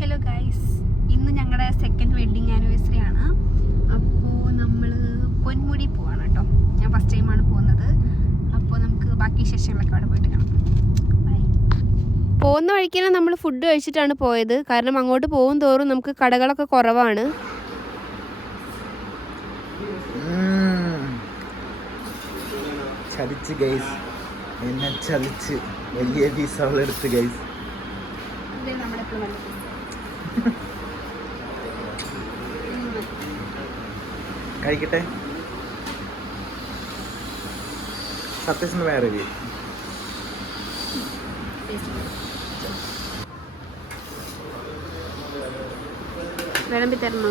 Hello guys ഇന്ന് ഞങ്ങളുടെ second wedding anniversary ആണ്. അപ്പോൾ നമ്മൾ പൊന്മുടി പോവാണ് കേട്ടോ ഞാൻ ഫസ്റ്റ് ടൈമാണ് പോകുന്നത്. അപ്പോൾ നമുക്ക് ബാക്കി വിശേഷങ്ങളൊക്കെ അവിടെ പോയിട്ട് കാണാം. ബൈ പോകുന്ന വഴിക്കെല്ലാം നമ്മൾ ഫുഡ് കഴിച്ചിട്ടാണ് പോയത്. കാരണം അങ്ങോട്ട് പോകും തോറും നമുക്ക് കടകളൊക്കെ കുറവാണ്. ചതിച്ച് ഗൈസ് എന്നെ ചതിച്ച് വലിയ പീസ് അവളെടുത്ത് ഗൈസ് നമ്മളെപ്പോഴും നമ്മുടെ കഴിക്കട്ടെ. സത്യസിന് വേറെ റിവ്യൂ വിളമ്പി തരണോ?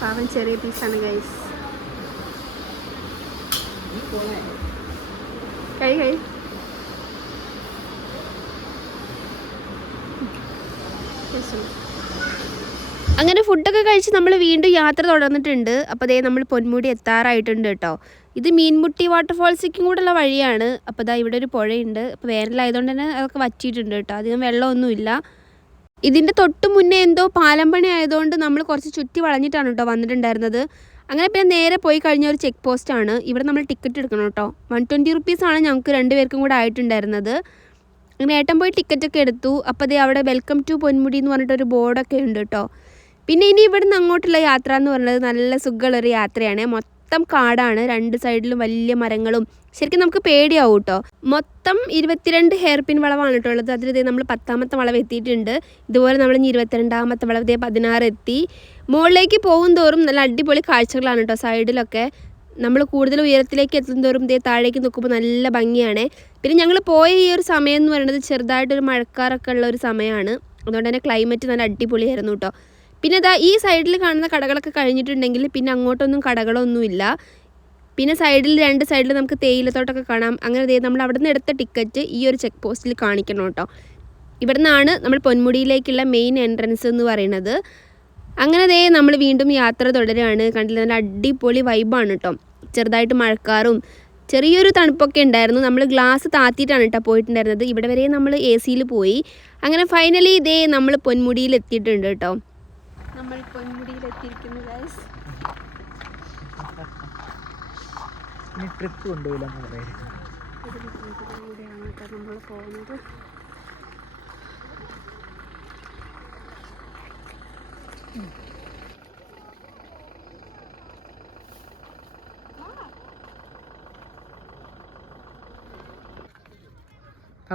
പാവം ചെറിയ പീസാണ് ഗൈസ് കഴി കഴി അങ്ങനെ ഫുഡൊക്കെ കഴിച്ച് നമ്മൾ വീണ്ടും യാത്ര തുടർന്നിട്ടുണ്ട്. അപ്പോൾ അതേ നമ്മൾ പൊന്മുടി എത്താറായിട്ടുണ്ട് കേട്ടോ. ഇത് മീൻമുട്ടി വാട്ടർഫാൾസിക്കും കൂടെയുള്ള വഴിയാണ്. അപ്പോൾ ദാ ഇവിടെ ഒരു പുഴയുണ്ട്. അപ്പോൾ വേനലായതുകൊണ്ട് തന്നെ അതൊക്കെ വറ്റിയിട്ടുണ്ട് കേട്ടോ. അധികം വെള്ളമൊന്നുമില്ല. ഇതിന്റെ തൊട്ട് മുന്നേ എന്തോ പാലം പണി ആയതുകൊണ്ട് നമ്മൾ കുറച്ച് ചുറ്റി വളഞ്ഞിട്ടാണ് കേട്ടോ വന്നിട്ടുണ്ടായിരുന്നത്. അങ്ങനെ പിന്നെ നേരെ പോയി കഴിഞ്ഞ ഒരു ചെക്ക് പോസ്റ്റാണ് ഇവിടെ നമ്മൾ ടിക്കറ്റ് എടുക്കണം കേട്ടോ. വൺ ട്വന്റി റുപ്പീസാണ് ഞങ്ങൾക്ക് രണ്ടുപേർക്കും കൂടെ ആയിട്ടുണ്ടായിരുന്നത്. അങ്ങനെ ഏട്ടൻ പോയി ടിക്കറ്റൊക്കെ എടുത്തു. അപ്പോൾ ദേ അവിടെ വെൽക്കം ടു പൊന്മുടി എന്ന് പറഞ്ഞിട്ടൊരു ബോർഡൊക്കെ ഉണ്ട് കേട്ടോ പിന്നെ ഇനി ഇവിടുന്ന് അങ്ങോട്ടുള്ള യാത്ര എന്ന് പറയുന്നത് നല്ല സുഖമുള്ളൊരു യാത്രയാണ്. മൊത്തം കാടാണ്. രണ്ട് സൈഡിലും വലിയ മരങ്ങളും. ശരിക്കും നമുക്ക് പേടിയാവും കേട്ടോ മൊത്തം ഇരുപത്തിരണ്ട് ഹെയർ പിൻ വളവാണ് കേട്ടോ ഉള്ളത്. അതിലിതേ നമ്മൾ പത്താമത്തെ വളവ് എത്തിയിട്ടുണ്ട്. ഇതുപോലെ നമ്മൾ ഇനി ഇരുപത്തിരണ്ടാമത്തെ വളവ് ഇതേ പതിനാറ് എത്തി. മുകളിലേക്ക് പോകും തോറും നല്ല അടിപൊളി കാഴ്ചകളാണ് കേട്ടോ സൈഡിലൊക്കെ നമ്മൾ കൂടുതൽ ഉയരത്തിലേക്ക് എത്തുന്തോറും ഇതേ താഴേക്ക് നോക്കുമ്പോൾ നല്ല ഭംഗിയാണ്. പിന്നെ ഞങ്ങൾ പോയ ഈ ഒരു സമയം എന്ന് പറയുന്നത് ചെറുതായിട്ടൊരു മഴക്കാറൊക്കെ ഉള്ള ഒരു സമയമാണ്. അതുകൊണ്ട് തന്നെ ക്ലൈമറ്റ് നല്ല അടിപൊളിയായിരുന്നു കേട്ടോ. പിന്നെ ഇതാ ഈ സൈഡിൽ കാണുന്ന കടകളൊക്കെ കഴിഞ്ഞിട്ടുണ്ടെങ്കിൽ പിന്നെ അങ്ങോട്ടൊന്നും കടകളൊന്നുമില്ല. പിന്നെ സൈഡിൽ രണ്ട് സൈഡിൽ നമുക്ക് തേയിലത്തോട്ടൊക്കെ കാണാം. അങ്ങനെ നമ്മൾ അവിടെ നിന്ന് എടുത്ത ടിക്കറ്റ് ഈ ഒരു ചെക്ക് പോസ്റ്റിൽ കാണിക്കണം കേട്ടോ. ഇവിടെ നിന്നാണ് നമ്മൾ പൊന്മുടിയിലേക്കുള്ള മെയിൻ എൻട്രൻസ് എന്ന് പറയുന്നത്. അങ്ങനെ ദേ നമ്മൾ വീണ്ടും യാത്ര തുടരുകയാണ് കണ്ടില്ല? നല്ല അടിപൊളി വൈബാണ് കേട്ടോ. ചെറുതായിട്ട് മഴക്കാറും ചെറിയൊരു തണുപ്പൊക്കെ ഉണ്ടായിരുന്നു. നമ്മൾ ഗ്ലാസ് താത്തിയിട്ടാണ് കേട്ടോ പോയിട്ടുണ്ടായിരുന്നത്. ഇവിടെ വരെ നമ്മൾ എ സിയിൽ പോയി. അങ്ങനെ ഫൈനലി ഇതേ നമ്മൾ പൊന്മുടിയിൽ എത്തിയിട്ടുണ്ട് കേട്ടോ നമ്മൾ പൊന്മുടിയിൽ എത്തിയിരിക്കുന്നു ട്രിപ്പ് നമ്മൾ പോകുന്നത്.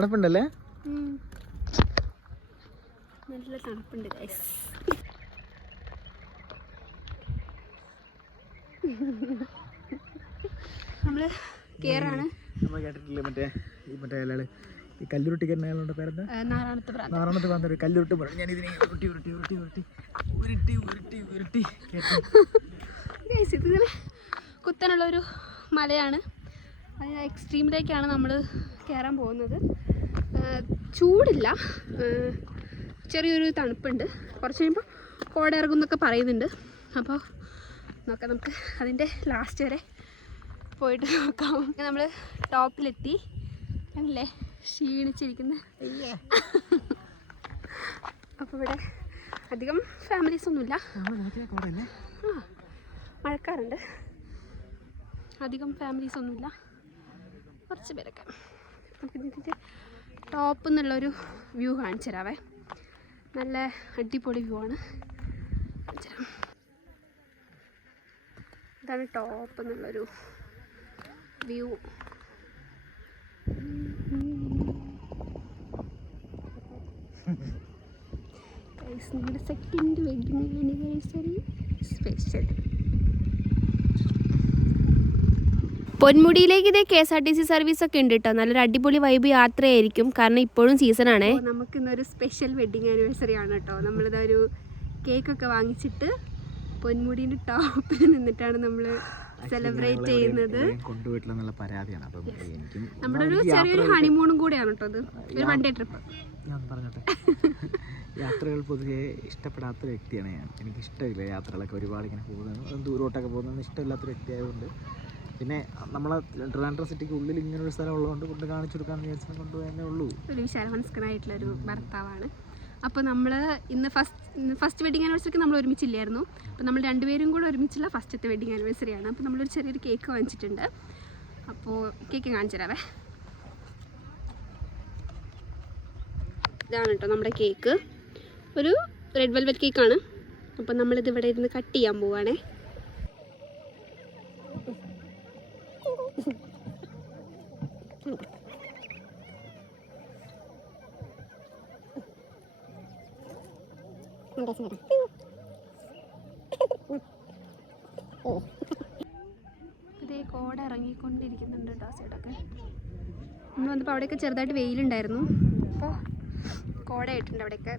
തണുപ്പുണ്ടല്ലേ. നല്ല തണുപ്പുണ്ട് ഗൈസ് നമ്മൾ കേറാണ്. നമ്മൾ കേട്ടിട്ടില്ലേ മറ്റേ ഈ മറ്റേ അയാൾ? ഈ കല്ലുരുട്ടി കരുന്ന പേരെന്താ? കല്ലുരുട്ടി പറഞ്ഞു ഞാൻ ഇതിനെ ഉരുട്ടി ഉരുട്ടി ഉരുട്ടി ഉരുട്ടി. ഉരുട്ടി ഉരുട്ടി ഉരുട്ടി. കേട്ടോ. ഗൈസ് ഇതിങ്ങനെ കുത്തനുള്ള ഒരു മലയാണ്. അതിന് എക്സ്ട്രീമിലേക്കാണ് നമ്മൾ കേറാൻ പോകുന്നത്. ചൂടില്ല. ചെറിയൊരു തണുപ്പുണ്ട്. കുറച്ച് കഴിയുമ്പോൾ കോട ഇറങ്ങും എന്നൊക്കെ പറയുന്നുണ്ട്. അപ്പോൾ നോക്കാം നമുക്ക് അതിന്റെ ലാസ്റ്റ് വരെ പോയിട്ട് നോക്കാം. നമ്മൾ ടോപ്പിലെത്തി. അല്ലേ ക്ഷീണിച്ചിരിക്കുന്ന. അപ്പോൾ ഇവിടെ അധികം ഫാമിലീസ് ഒന്നുമില്ല. ആ മഴക്കാറുണ്ട്. അധികം ഫാമിലീസ് ഒന്നുമില്ല. കുറച്ച് പേരൊക്കെ. നമുക്ക് ഇതിന്റെ ടോപ്പ് എന്നുള്ളൊരു വ്യൂ കാണിച്ചു തരാവേ നല്ല അടിപൊളി വ്യൂ ആണ്. ഇതാണ് ടോപ്പ് എന്നുള്ളൊരു വ്യൂ. നമ്മുടെ സെക്കൻഡ് വെഡിങ് ആനിവേഴ്സറി സ്പെഷ്യൽ പൊന്മുടിയിലേക്ക് ഇതേ K S R T C service ഒക്കെ ഉണ്ട് കേട്ടോ നല്ലൊരു അടിപൊളി വൈബ് യാത്രയായിരിക്കും. കാരണം ഇപ്പോഴും സീസൺ ആണ്. നമുക്ക് ഇന്നൊരു സ്പെഷ്യൽ വെഡിങ് ആനിവേഴ്സറി ആണ് കേട്ടോ. നമ്മളിത് ഒരു കേക്കൊക്കെ വാങ്ങിച്ചിട്ട് പൊന്മുടീന്റെ ടോപ്പിൽ നിന്നിട്ടാണ് നമ്മൾ സെലിബ്രേറ്റ് ചെയ്യുന്നത്. കൊണ്ടുപോയിട്ടില്ല എന്നുള്ള പരാതിയാണ്. അപ്പം എനിക്കും നമ്മുടെ ഒരു ചെറിയൊരു ഹണിമൂണും കൂടെയാണ് കേട്ടോ ഇത് ഒരു വൺ ഡേ ട്രിപ്പ് ഞാൻ പറഞ്ഞോട്ടെ. യാത്രകൾ പൊതുവെ ഇഷ്ടപ്പെടാത്ത വ്യക്തിയാണ് ഞാൻ. എനിക്ക് ഇഷ്ടമില്ല യാത്രകളൊക്കെ ഒരുപാട് ഇങ്ങനെ പോകുന്നത് ദൂരോട്ടൊക്കെ പോകുന്നത് ഇഷ്ടമില്ലാത്ത വ്യക്തി ആയതുകൊണ്ട് പിന്നെ നമ്മളെ ട്രിവാൻഡ്രം സിറ്റിക്ക് ഉള്ളിൽ ഇങ്ങനെ ഒരു സ്ഥലം ഉള്ളതുകൊണ്ട് കൊണ്ട് കാണിച്ചു കൊടുക്കാന്ന് വിചാരിച്ചാൽ തന്നെ ഉള്ളൂ. ഒരു വിശാലമനസ്കനായിട്ടുള്ള ഒരു ഭർത്താവാണ്. അപ്പോൾ നമ്മൾ ഇന്ന് ഫസ്റ്റ് ഫസ്റ്റ് വെഡിങ് ആനിവേഴ്സറിക്ക് നമ്മൾ ഒരുമിച്ചില്ലായിരുന്നു. അപ്പോൾ നമ്മൾ രണ്ടുപേരും കൂടെ ഒരുമിച്ചുള്ള ഫസ്റ്റത്തെ വെഡിങ് ആനിവേഴ്സറിയാണ് അപ്പോൾ നമ്മളൊരു ചെറിയൊരു കേക്ക് വാങ്ങിച്ചിട്ടുണ്ട്. അപ്പോൾ കേക്ക് കാണിച്ചു തരാവേ. ഇതാണ് കേട്ടോ നമ്മുടെ കേക്ക് ഒരു റെഡ് വെൽവെറ്റ് കേക്കാണ് അപ്പോൾ നമ്മളിത് ഇവിടെ ഇരുന്ന് കട്ട് ചെയ്യാൻ പോവുകയാണേ ഇതേ കോട ഇറങ്ങിക്കൊണ്ടിരിക്കുന്നുണ്ട് കേട്ടോ സൈഡൊക്കെ. വന്നപ്പോൾ അവിടെയൊക്കെ ചെറുതായിട്ട് വെയിലുണ്ടായിരുന്നു. അപ്പോൾ കോട ആയിട്ടുണ്ട് അവിടെയൊക്കെ.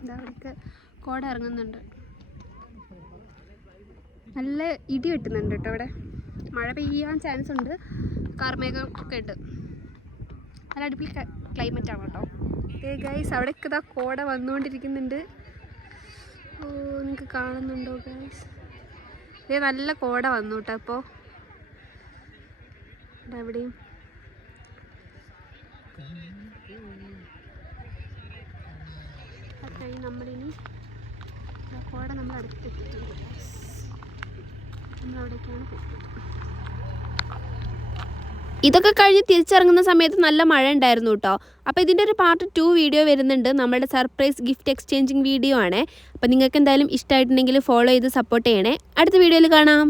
എന്താ അവിടെയൊക്കെ കോട ഇറങ്ങുന്നുണ്ട്. നല്ല ഇടി വെട്ടുന്നുണ്ട് കേട്ടോ അവിടെ. മഴ പെയ്യാൻ ചാൻസ് ഉണ്ട്. കാർമേഘം ഒക്കെ ഉണ്ട്. നല്ല അടിപൊളി ക്ലൈമറ്റ് ആണ് കേട്ടോ ഏ ഗൈസ് അവിടെയൊക്കെ ഇതാ കോട വന്നുകൊണ്ടിരിക്കുന്നുണ്ട് ഓ നിങ്ങൾക്ക് കാണുന്നുണ്ടോ ഗൈസ് ഇതേ നല്ല കോട വന്നു കേട്ടോ അപ്പോൾ എവിടെയും കഴിഞ്ഞ് നമ്മളിനി കോട നമ്മൾ അടുത്തെത്തിയിട്ടുണ്ട്. നമ്മളവിടേക്കാണ് പോകുന്നത് ഇതൊക്കെ കഴിഞ്ഞ് തിരിച്ചിറങ്ങുന്ന സമയത്ത് നല്ല മഴ ഉണ്ടായിരുന്നു കേട്ടോ. അപ്പോൾ ഇതിന്റെ ഒരു പാർട്ട് ടു വീഡിയോ വരുന്നുണ്ട്. നമ്മുടെ സർപ്രൈസ് ഗിഫ്റ്റ് എക്സ്ചേഞ്ചിങ് വീഡിയോ ആണ്. അപ്പോൾ നിങ്ങൾക്ക് എന്തായാലും ഇഷ്ടമായിട്ടുണ്ടെങ്കിൽ ഫോളോ ചെയ്ത് സപ്പോർട്ട് ചെയ്യണേ. അടുത്ത വീഡിയോയിൽ കാണാം.